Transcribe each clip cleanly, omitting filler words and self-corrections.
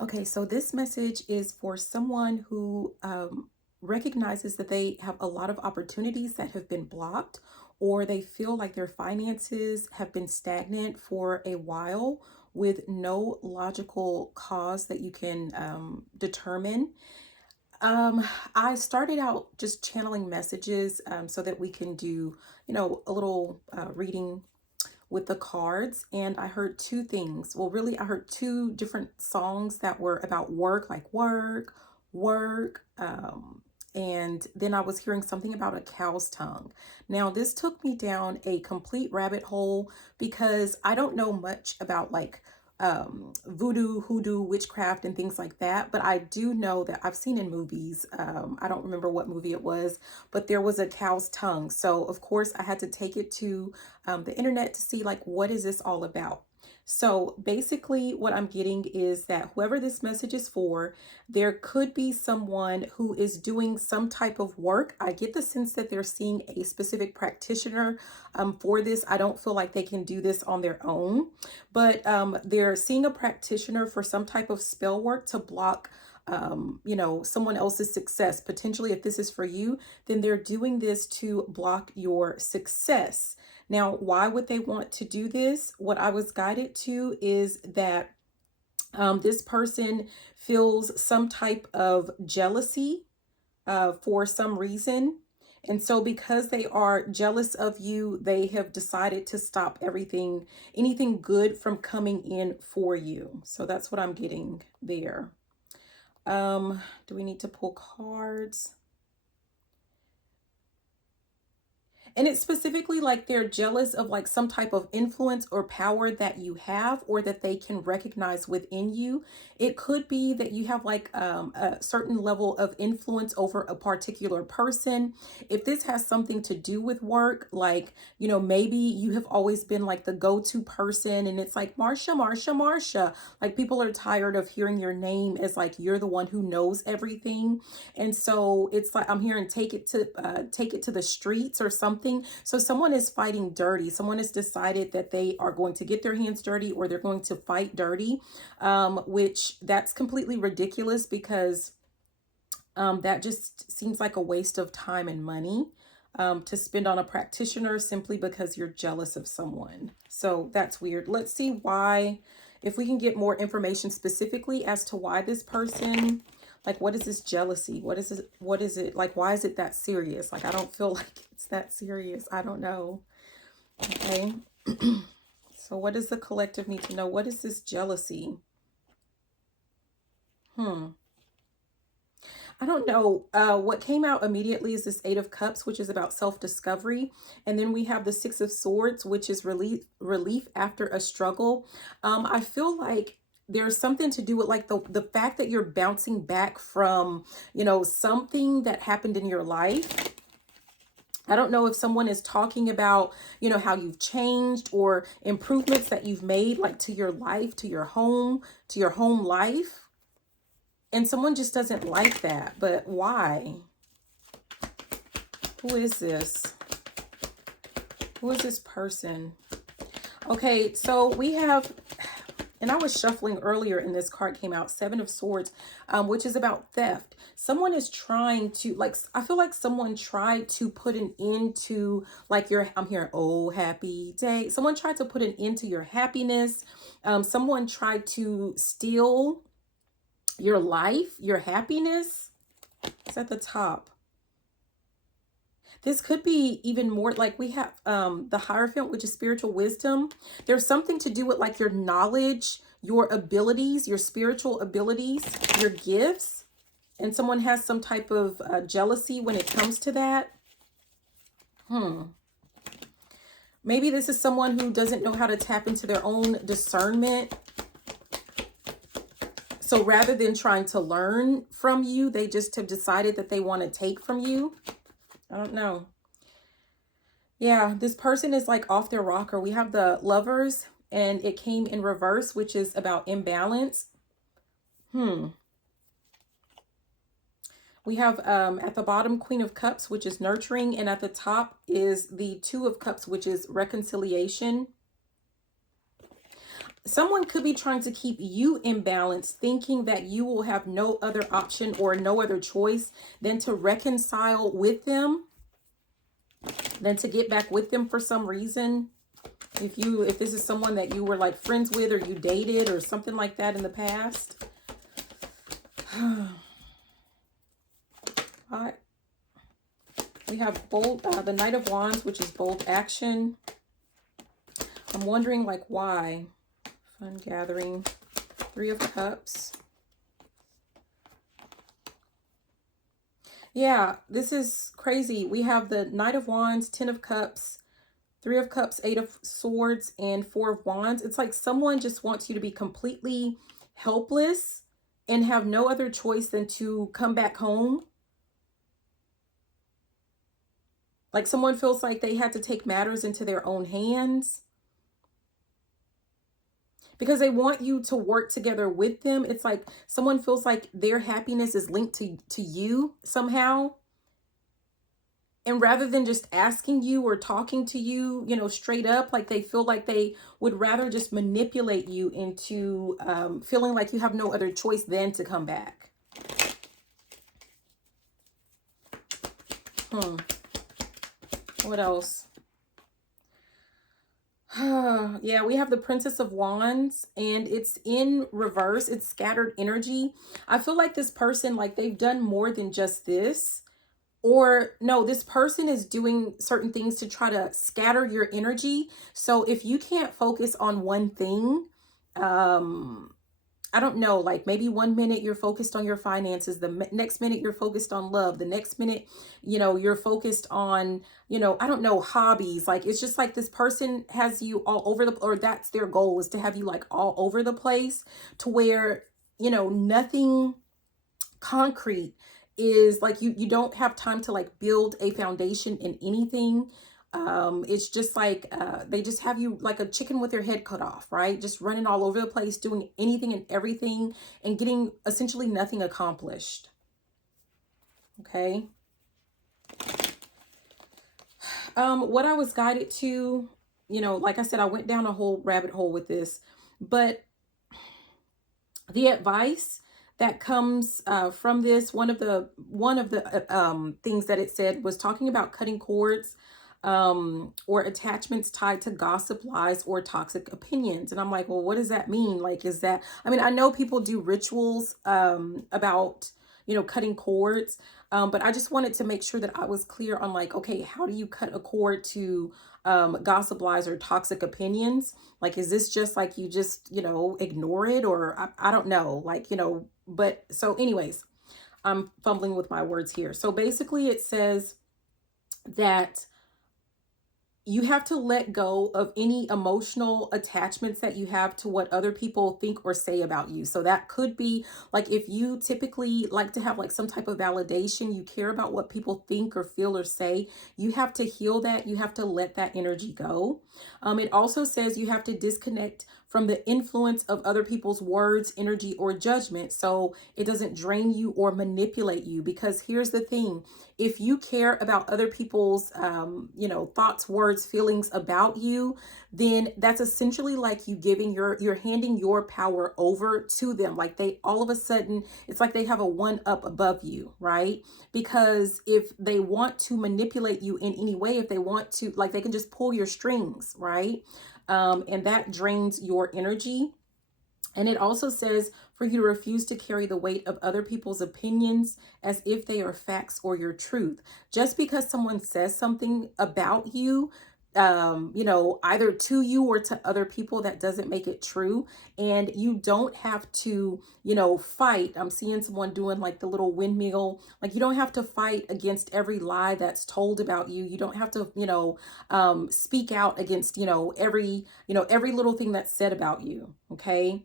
Okay, so this message is for someone who recognizes that they have a lot of opportunities that have been blocked, or they feel like their finances have been stagnant for a while with no logical cause that you can determine. Um, I started out just channeling messages so that we can do, a little reading with the cards, and I heard two things. Well, really, I heard two different songs that were about work, like work. And then I was hearing something about a cow's tongue. Now, this took me down a complete rabbit hole because I don't know much about like voodoo, hoodoo, witchcraft, and things like that. But I do know that I've seen in movies, I don't remember what movie it was, but there was a cow's tongue. So, of course, I had to take it to the internet to see like what is this all about. So basically what I'm getting is that whoever this message is for, there could be someone who is doing some type of work. I get the sense that they're seeing a specific practitioner for this. I don't feel like they can do this on their own, but they're seeing a practitioner for some type of spell work to block someone else's success. Potentially, if this is for you, then they're doing this to block your success. Now, why would they want to do this? What I was guided to is that this person feels some type of jealousy for some reason. And so, because they are jealous of you, they have decided to stop anything good from coming in for you. So, that's what I'm getting there. Do we need to pull cards? And it's specifically like they're jealous of like some type of influence or power that you have or that they can recognize within you. It could be that you have like a certain level of influence over a particular person. If this has something to do with work, like, maybe you have always been like the go-to person and it's like Marsha, Marsha, Marsha. Like people are tired of hearing your name as like you're the one who knows everything. And so it's like I'm hearing take it to the streets or something. So someone is fighting dirty. Someone has decided that they are going to get their hands dirty or they're going to fight dirty, which that's completely ridiculous because that just seems like a waste of time and money to spend on a practitioner simply because you're jealous of someone. So that's weird. Let's see why, if we can get more information specifically as to why this person, like, what is this jealousy? What is it? What is it? Like, why is it that serious? Like, I don't feel like it's that serious. I don't know. Okay. So what does the collective need to know? What is this jealousy? I don't know. What came out immediately is this Eight of Cups, which is about self-discovery. And then we have the Six of Swords, which is relief after a struggle. I feel like there's something to do with like the fact that you're bouncing back from, something that happened in your life. I don't know if someone is talking about, how you've changed or improvements that you've made, like to your life, to your home life. And someone just doesn't like that. But why? Who is this? Who is this person? Okay, so we have, and I was shuffling earlier and this card came out, Seven of Swords, which is about theft. Someone is trying to, like, I feel like someone tried to put an end to, like, I'm hearing, oh, happy day. Someone tried to put an end to your happiness. Someone tried to steal your life, your happiness. It's at the top. This could be even more like we have the Hierophant, which is spiritual wisdom. There's something to do with like your knowledge, your abilities, your spiritual abilities, your gifts. And someone has some type of jealousy when it comes to that. Maybe this is someone who doesn't know how to tap into their own discernment. So rather than trying to learn from you, they just have decided that they want to take from you. I don't know. Yeah, this person is like off their rocker. We have the Lovers and it came in reverse, which is about imbalance. We have at the bottom Queen of Cups, which is nurturing. And at the top is the Two of Cups, which is reconciliation. someone could be trying to keep you in balance, thinking that you will have no other option or no other choice than to reconcile with them, than to get back with them for some reason. If this is someone that you were like friends with, or you dated or something like that in the past. All right. We have bold, the Knight of Wands, which is bold action. I'm wondering like why. Fun gathering. Three of Cups. Yeah, this is crazy. We have the Knight of Wands, 10 of Cups, 3 of Cups, 8 of Swords, and 4 of Wands. It's like someone just wants you to be completely helpless and have no other choice than to come back home. Like someone feels like they had to take matters into their own hands because they want you to work together with them. It's like someone feels like their happiness is linked to you somehow. And rather than just asking you or talking to you, you know, straight up, like they feel like they would rather just manipulate you into feeling like you have no other choice than to come back. What else? Yeah, we have the Princess of Wands, and it's in reverse. It's scattered energy. I feel like this person, like they've done more than just this. Or no, this person is doing certain things to try to scatter your energy. So if you can't focus on one thing, I don't know, like maybe one minute you're focused on your finances, the next minute you're focused on love, the next minute, you know, you're focused on, you know, I don't know, hobbies. Like it's just like this person has you all over the, or that's their goal, is to have you like all over the place, to where, you know, nothing concrete is like, you don't have time to like build a foundation in anything. It's just like they just have you like a chicken with their head cut off, right? Just running all over the place, doing anything and everything, and getting essentially nothing accomplished. Okay. What I was guided to, you know, like I said, I went down a whole rabbit hole with this, but the advice that comes from this, one of the things that it said was talking about cutting cords or attachments tied to gossip, lies, or toxic opinions. And I'm like, well, what does that mean? Like, is that, I mean, I know people do rituals about, you know, cutting cords, but I just wanted to make sure that I was clear on like, okay, how do you cut a cord to gossip, lies, or toxic opinions? Like, is this just like you just, you know, ignore it, or I don't know, like, you know, but so anyways, I'm fumbling with my words here. So basically it says that you have to let go of any emotional attachments that you have to what other people think or say about you. So that could be like, if you typically like to have like some type of validation, you care about what people think or feel or say, you have to heal that. You have to let that energy go. It also says you have to disconnect from the influence of other people's words, energy, or judgment, so it doesn't drain you or manipulate you. Because here's the thing, if you care about other people's, you know, thoughts, words, feelings about you, then that's essentially like you giving you're handing your power over to them. Like they, all of a sudden, it's like they have a one up above you, right? Because if they want to manipulate you in any way, if they want to, like, they can just pull your strings, right? And that drains your energy. And it also says for you to refuse to carry the weight of other people's opinions as if they are facts or your truth. Just because someone says something about you, you know, either to you or to other people, that doesn't make it true. And you don't have to, you know, fight. I'm seeing someone doing like the little windmill. Like, you don't have to fight against every lie that's told about you. You don't have to, you know, speak out against, you know, every little thing that's said about you. Okay.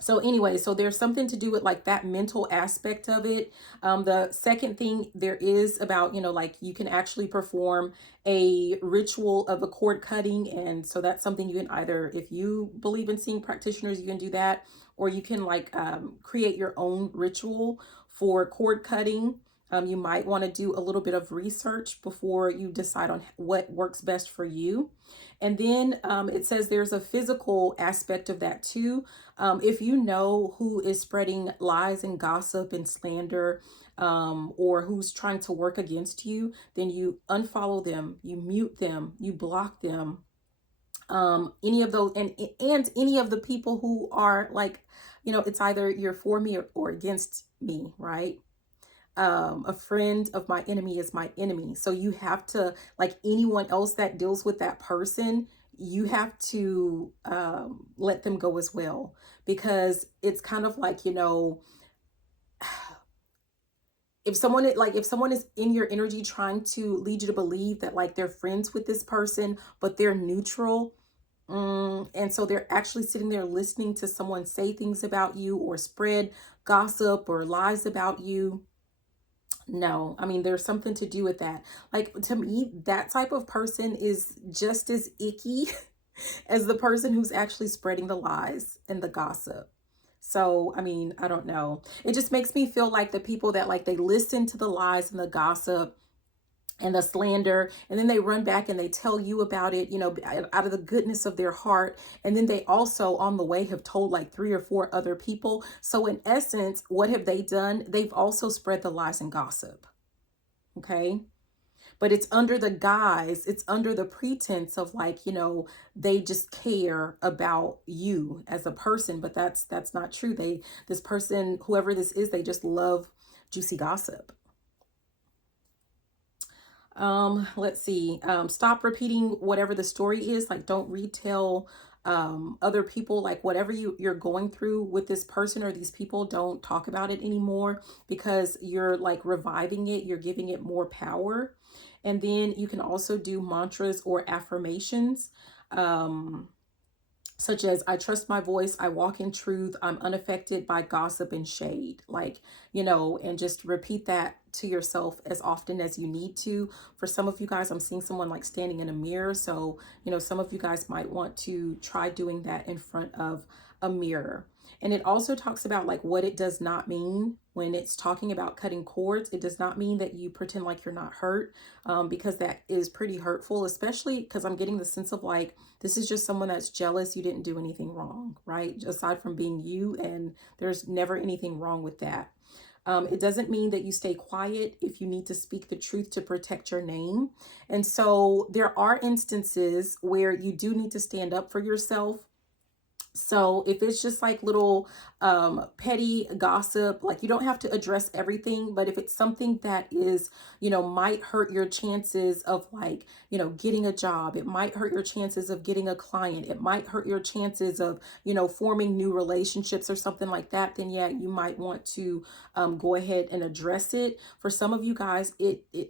So anyway, so there's something to do with like that mental aspect of it. The second thing there is about, you know, like you can actually perform a ritual of a cord cutting. And so that's something you can either, if you believe in seeing practitioners, you can do that, or you can like create your own ritual for cord cutting. You might want to do a little bit of research before you decide on what works best for you. And then it says there's a physical aspect of that too. If you know who is spreading lies and gossip and slander, or who's trying to work against you, then you unfollow them, you mute them, you block them. Any of those, and any of the people who are like, it's either you're for me or against me, right? A friend of my enemy is my enemy. So you have to, like anyone else that deals with that person, you have to let them go as well, because it's kind of like, if someone is in your energy trying to lead you to believe that like they're friends with this person, but they're neutral. And so they're actually sitting there listening to someone say things about you or spread gossip or lies about you. No, I mean, there's something to do with that. Like, to me, that type of person is just as icky as the person who's actually spreading the lies and the gossip. So, I mean, I don't know. It just makes me feel like the people that like they listen to the lies and the gossip and the slander, and then they run back and they tell you about it, out of the goodness of their heart. And then they also on the way have told like 3 or 4 other people. So in essence, what have they done? They've also spread the lies and gossip. Okay. But it's under the guise, it's under the pretense of like, they just care about you as a person, but that's not true. This person, whoever this is, they just love juicy gossip. Let's see. Stop repeating whatever the story is. Like, don't retell other people, like whatever you're going through with this person or these people, don't talk about it anymore, because you're like reviving it, you're giving it more power. And then you can also do mantras or affirmations. Such as, I trust my voice, I walk in truth, I'm unaffected by gossip and shade. Like, and just repeat that to yourself as often as you need to. For some of you guys, I'm seeing someone like standing in a mirror. So, some of you guys might want to try doing that in front of a mirror. And it also talks about like what it does not mean when it's talking about cutting cords. It does not mean that you pretend like you're not hurt, because that is pretty hurtful, especially because I'm getting the sense of like, this is just someone that's jealous. You didn't do anything wrong, right? Aside from being you, and there's never anything wrong with that. It doesn't mean that you stay quiet if you need to speak the truth to protect your name. And so there are instances where you do need to stand up for yourself. So if it's just like little petty gossip, like you don't have to address everything, but if it's something that is, might hurt your chances of like, getting a job, it might hurt your chances of getting a client, it might hurt your chances of, forming new relationships or something like that, then yeah, you might want to go ahead and address it. For some of you guys,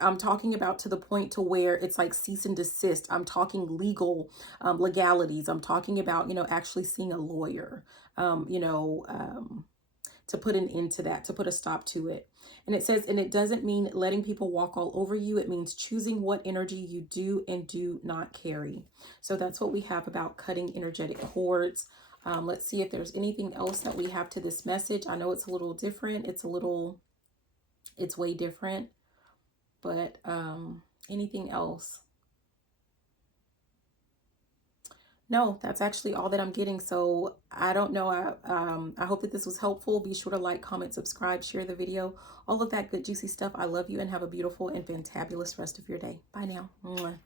I'm talking about to the point to where it's like cease and desist. I'm talking legalities. I'm talking about, actually seeing a lawyer, to put an end to that, to put a stop to it. And it says, and it doesn't mean letting people walk all over you. It means choosing what energy you do and do not carry. So that's what we have about cutting energetic cords. Let's see if there's anything else that we have to this message. I know it's a little different. It's way different, but anything else? No, that's actually all that I'm getting. So I don't know. I hope that this was helpful. Be sure to like, comment, subscribe, share the video, all of that good juicy stuff. I love you and have a beautiful and fantabulous rest of your day. Bye now. Mwah.